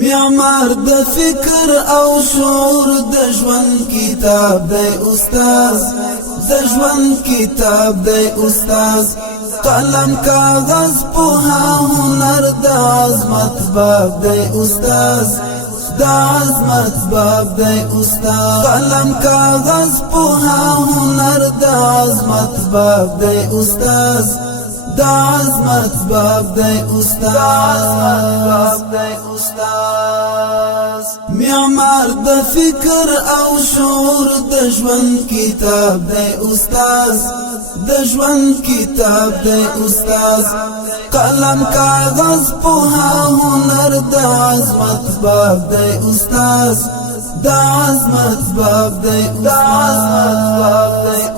معمار د فکر او شعور د ژوند کتاب دی استاد د ژوند کتاب دی استاد قلم کاغذ په هنر د عظمت باب دی استاد د عظمت باب دی استاد قلم کاغذ په هنر د عظمت باب دی استاد د عظمت باب دی استاد معمار د فکر او شعور د ژوند کتاب دی استاد د ژوند کتاب دی استاد قلم کاغذ په هنر د عظمت باب دی استاد د عظمت باب دی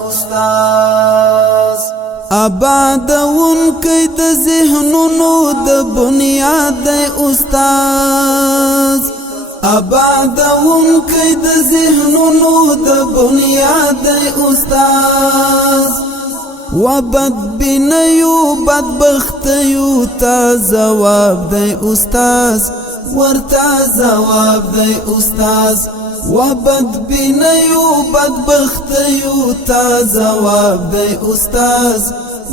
استاد آبادون کئی د ذهنونو د بنیاد دی استاد آبادون کئی د ذهنونو د بنیاد دی استاد وبد بنیو بدبختیو تا جواب دی استاد ورتا جواب دی استاد وبد بنیو بدبختیو تا جواب دی استاد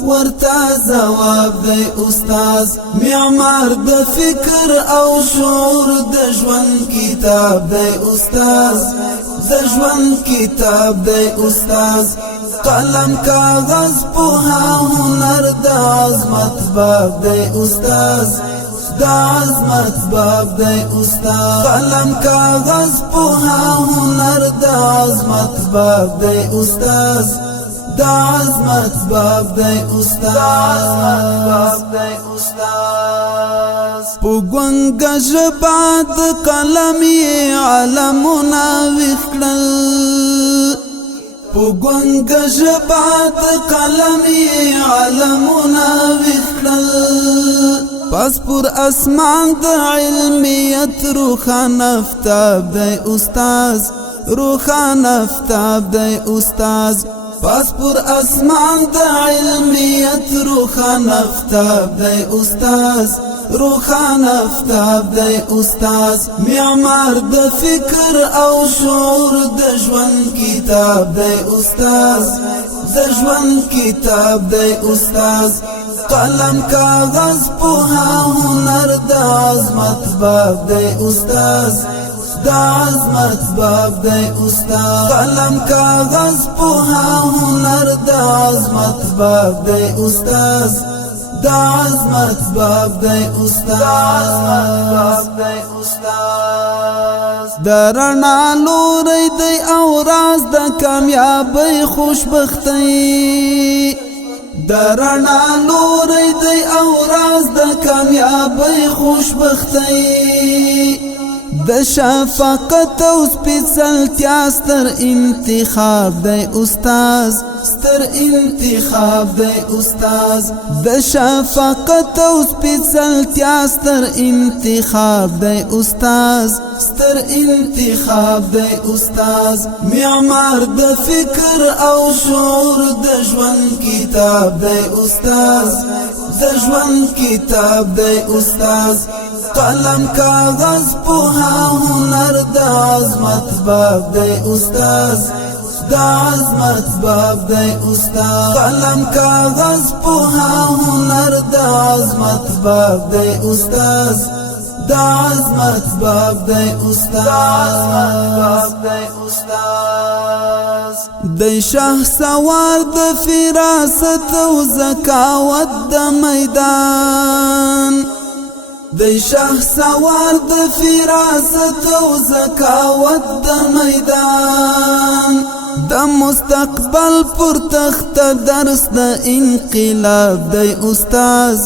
ورتا جواب دی استاد معمار د فکر او شعور د ژوند کتاب دی استاد د ژوند کتاب دی استاد قلم کاغذ په هنر د عظمت باب دی استاد د عظمت باب دی استاد قلم کاغذ په هنر د عظمت باب دی استاد د عظمت باب دی استاد په ګونګ ژبه د قلم یې علمونه وکړل په ګونګ ژبه د قلم یې علمونه وکړل پس پر اسمان د علمیت روخانه آفتاب دی استاد روخانه آفتاب دی استاد پس پر اسمان د علمیت روخانه آفتاب دی استاد روخانه آفتاب دی استاد معمار د فکر او شعور د ژوند کتاب دی استاد د ژوند کتاب دی استاد قلم کاغذ په هنر د عظمت باب دی استاد د عظمت باب دی استاد قلم کاغذ په هنر د عظمت باب دی استاد د عظمت باب دی استاد د رڼا لوري دی او راز د کامیابی خوشبختی د رڼا لوري دی او راز د کامیابی خوشبختی د شفقت او سپیڅلتیا ستر انتخاب دی استاد ستر انتخاب دی استاد د شفقت او سپیڅلتیا ستر انتخاب دی استاد ستر انتخاب دی استاد معمار د فکر او شعور د ژوند کتاب دی استاد د ژوند کتاب دی استاد قلم کاغذ په هنر د عظمت باب دی استاد د عظمت باب دی استاد قلم کاغذ په هنر د عظمت باب دی استاد د عظمت باب دی استاد دی شه سوار د فراست او ذکاوت د میدان دی شه سوار د فراست او ذکاوت د میدان د مستقبل پر تخت درس د انقلاب دی استاد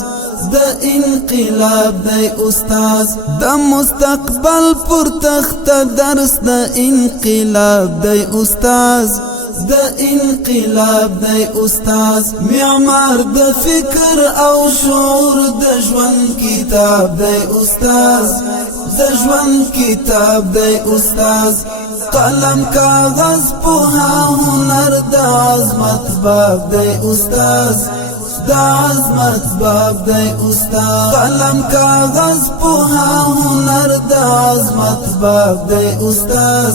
د انقلاب دی استاد د مستقبل پر تخت درس د انقلاب دی استاد د انقلاب دی استاد معمار د فکر او شعور د ژوند کتاب دی استاد د ژوند کتاب دی استاد قلم کاغذ په هنر د عظمت باب دی استاد دا عظمت باب دی استاد قلم کاغذ پوها هنر دا عظمت باب دی استاد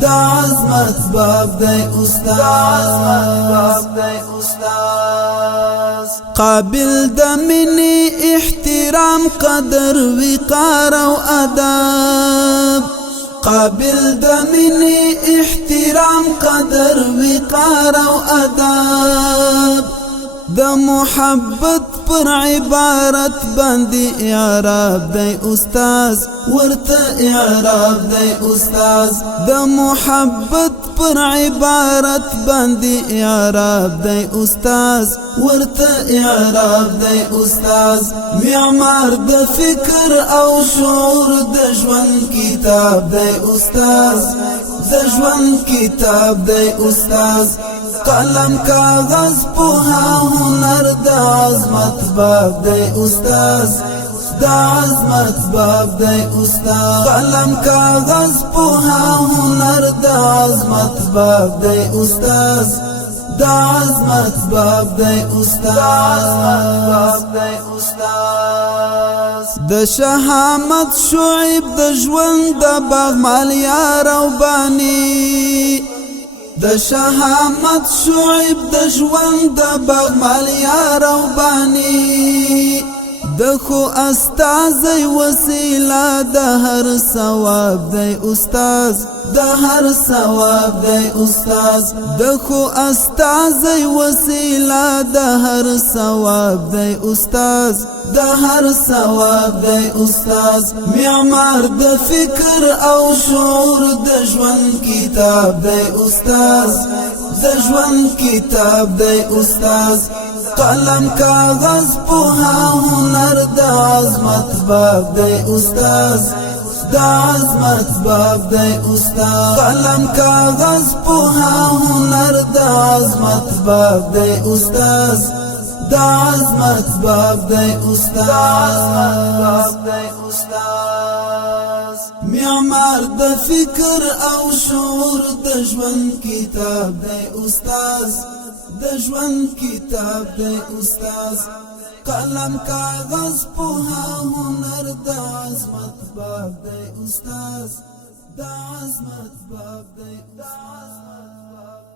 دا عظمت باب دی استاد قابل د منی احترام قدر وقار او ادب قابل د منی احترام قدر وقار او ادب د محبت پر عبارت باندې اعراب دی استاد ورته اعراب دی استاد د محبت پر عبارت باندې اعراب دی استاد ورته اعراب دی استاد معمار د فکر او شعور د ژوند کتاب دی استاد د ژوند کتاب دی استاد قلم کاغذ پوها هنر دا عظمت باب دی استاد دا عظمت باب دی استاد قلم کاغذ پوها هنر دا عظمت باب دی استاد دا عظمت باب دی استاد د شهامت شعیب د ژوند د باغ مالیار او بانی د شهامت شعیب د ژوند د باغ مالیار او بانی د خو استازی وسیله د هر ثواب دی استاد د هر ثواب دی استاد د خو استازی وسیله د هر ثواب دی استاد د هر ثواب دی استاد معمار د فکر او شعور د ژوند کتاب دی استاد د ژوند کتاب دی استاد قلم کاغذ پوها هنر دا عظمت باب دی استاد دا عظمت باب دی استاد قلم کاغذ پوها هنر دا عظمت باب دی استاد دا عظمت باب دی استاد معمار د فکر او شعور د ژوند کتاب دی استاد د ژوند کتاب دی استاد قلم کاغذ پوها هنر د عظمت باب دی استاد د عظمت باب دی استاد